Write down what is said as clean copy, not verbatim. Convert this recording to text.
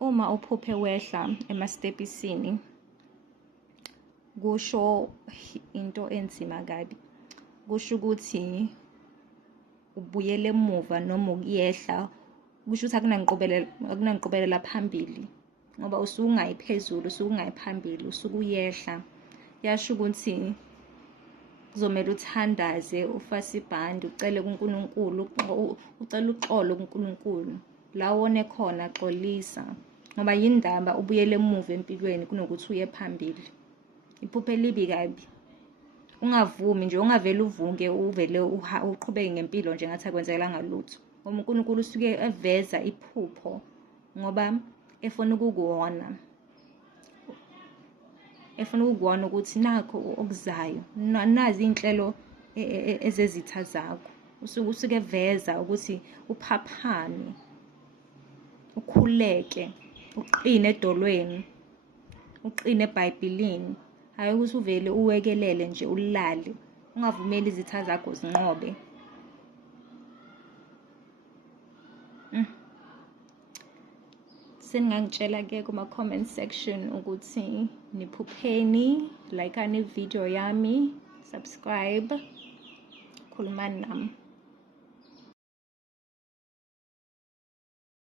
uma uphuphe wehla emastepisini kusho into enzima kabi. Kusho ukuthi ubuyele emuva noma ukuyehla, kusho ukuthi akunanqobelela phambili ngoba usuke ungayiphezulu, usuke ungayiphambili, usuke uyehla. Yasho ukuthi kuzomela uthandaze, ufase ibhande, ucele kuNkulunkulu, ucela uxolo kuNkulunkulu la wone khona, xolisa ngoba yindaba ubuyele emuva empilweni kunokuthi uye phambili. Iphupho elibi kabi. Ungavumi nje, ungavele uvuke uvele uqhubeke ngempilo nje ngathi akwenzekelanga lutho. Ngoba uNkulunkulu usuke eveza iphupho ngoba efuna ukukuwona, efuna ukukuwona ukuthi nakho okuzayo, nazi iy'nhlelo ezezitha zakho. Usuke eveza ukuthi uphaphame, ukhuleke, uqine edolweni, uqine eBhayibhelini. Hayi ukuthi uvele uwekelele nje ulale, ungavumeli izitha zakho zinqobe. Seningangitshela-ke kuma-comment section ukuthi niphupheni, like-ani video yami, subscribe, khulumani nami.